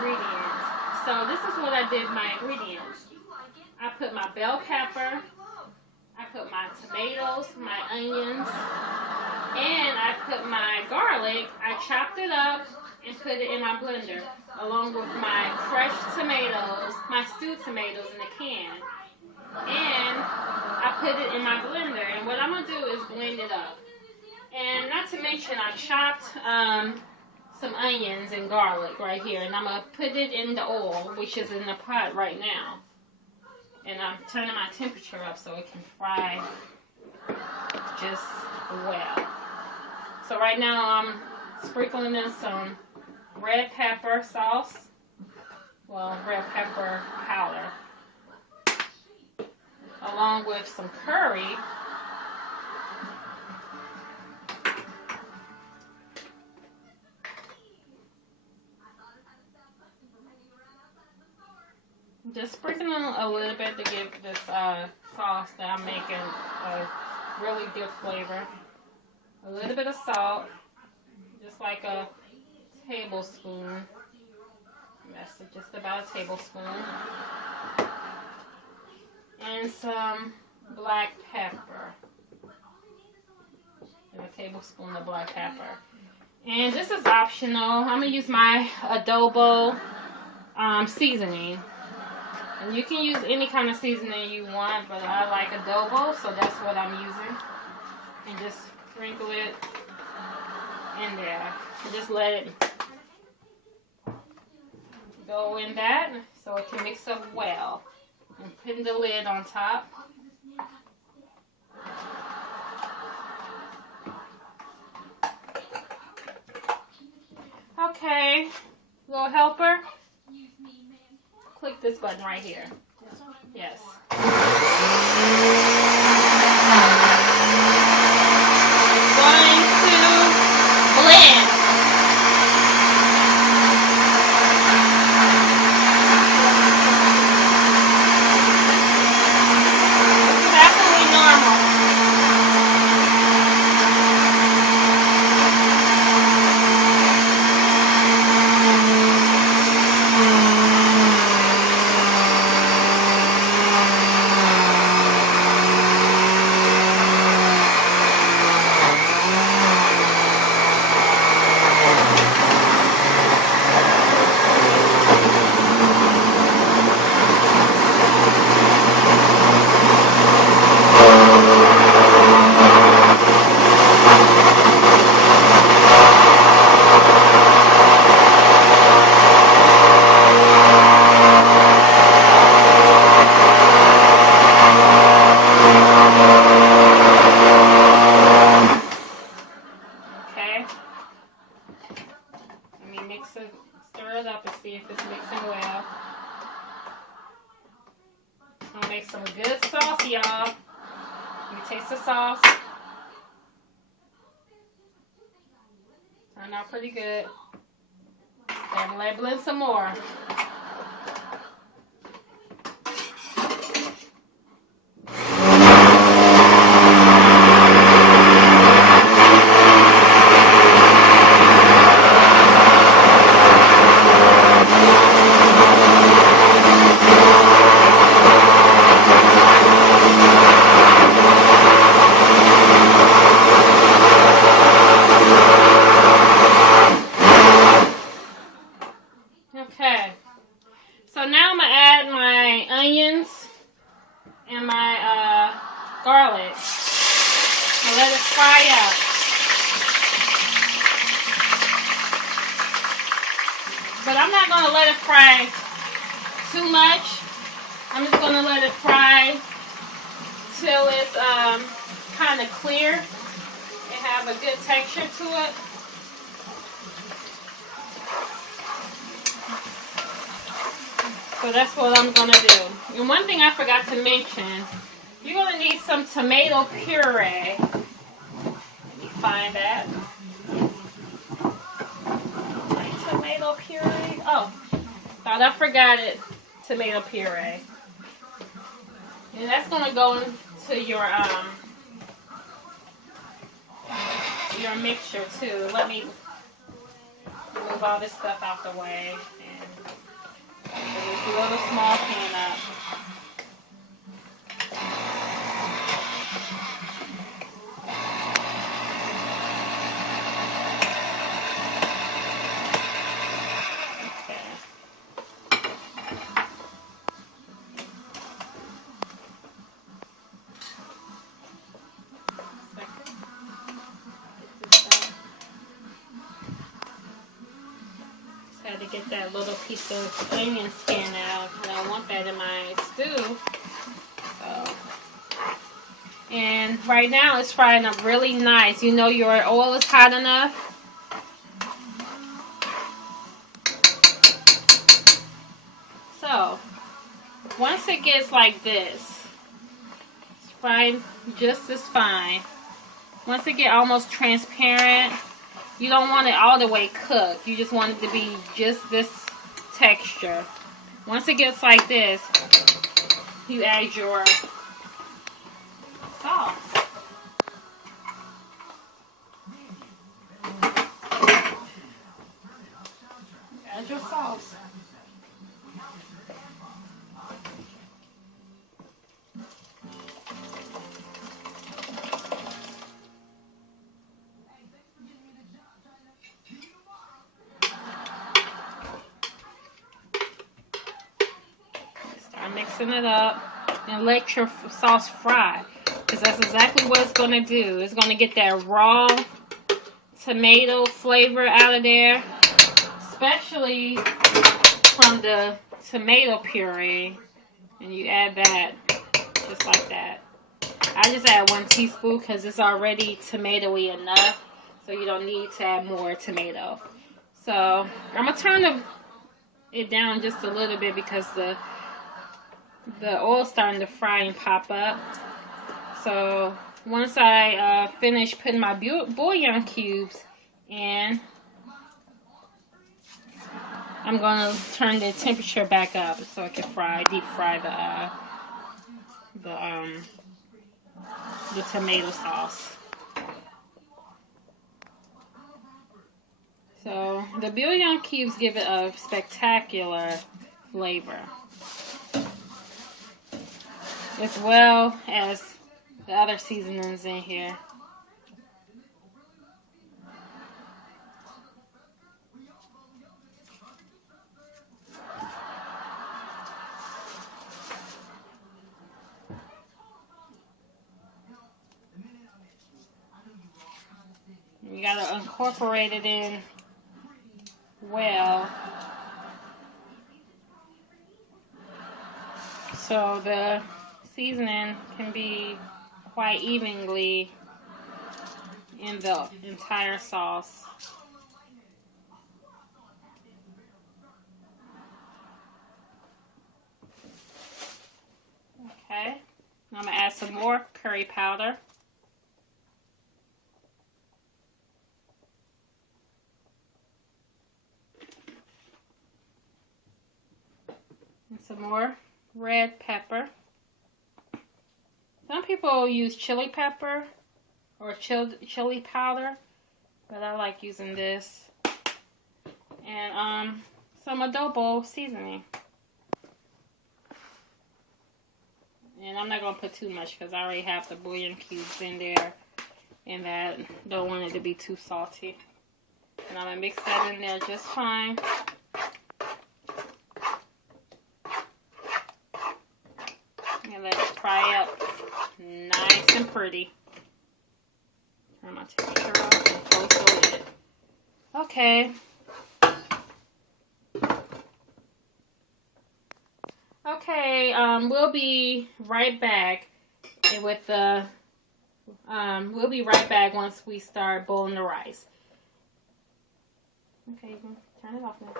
ingredients. So this is what I did with my ingredients. I put my bell pepper, I put my tomatoes, my onions, and I put my garlic. I chopped it up and put it in my blender, along with my fresh tomatoes, my stewed tomatoes in a can. And I put it in my blender. And what I'm going to do is blend it up. And not to mention, I chopped some onions and garlic right here. And I'm going to put it in the oil, which is in the pot right now. And I'm turning my temperature up so it can fry just well. So right now I'm sprinkling in some red pepper sauce. Well, red pepper powder. Along with some curry. Just sprinkling a little bit to give this sauce that I'm making a really good flavor. A little bit of salt, just like a tablespoon. That's just about a tablespoon. And some black pepper. And a tablespoon of black pepper. And this is optional. I'm going to use my adobo seasoning. And you can use any kind of seasoning you want, but I like adobo, so that's what I'm using. And just sprinkle it in there. And just let it go in that so it can mix up well. And putting the lid on top. Okay, little helper. Click this button right here. Yes. It's going to blend. This is absolutely normal. Stir it up and see if it's mixing well. I'm gonna make some good sauce, y'all. Let me taste the sauce. Turned out pretty good. And let it blend some more. Okay, so now I'm going to add my onions and my garlic and let it fry up. But I'm not going to let it fry too much. I'm just going to let it fry till it's kind of clear and have a good texture to it. So that's what I'm going to do. And one thing I forgot to mention, you're going to need some tomato puree. Let me find that. Tomato puree. Oh, thought I forgot it. Tomato puree. And that's going to go into your mixture too. Let me Move all this stuff out the way and fill this little small pan up. Had to get that little piece of onion skin out. I don't want that in my stew. So, and right now it's frying up really nice. You know your oil is hot enough. So, once it gets like this, it's fried just as fine. Once it gets almost transparent, you don't want it all the way cooked. You just want it to be just this texture. Once it gets like this, you add your sauce. Add your sauce. Mixing it up and let your sauce fry, because that's exactly what it's going to do. It's going to get that raw tomato flavor out of there, especially from the tomato puree, and you add that just like that. I just add 1 teaspoon because it's already tomatoey enough, so you don't need to add more tomato. So I'm going to turn it down just a little bit because the oil's starting to fry and pop up. So once I finish putting my bouillon cubes in, I'm going to turn the temperature back up so I can deep fry the tomato sauce. So the bouillon cubes give it a spectacular flavor, as well as the other seasonings in here. You gotta incorporate it in well, so the seasoning can be quite evenly in the entire sauce. Okay, I'm gonna add some more curry powder. And some more red pepper. Some people use chili pepper or chili powder, but I like using this. And some adobo seasoning. And I'm not going to put too much because I already have the bouillon cubes in there, and I don't want it to be too salty. And I'm going to mix that in there just fine. And let it fry up nice and pretty. Turn my temperature up and close the lid. Okay. Okay, we'll be right back with the we'll be right back once we start boiling the rice. Okay, you can turn it off now.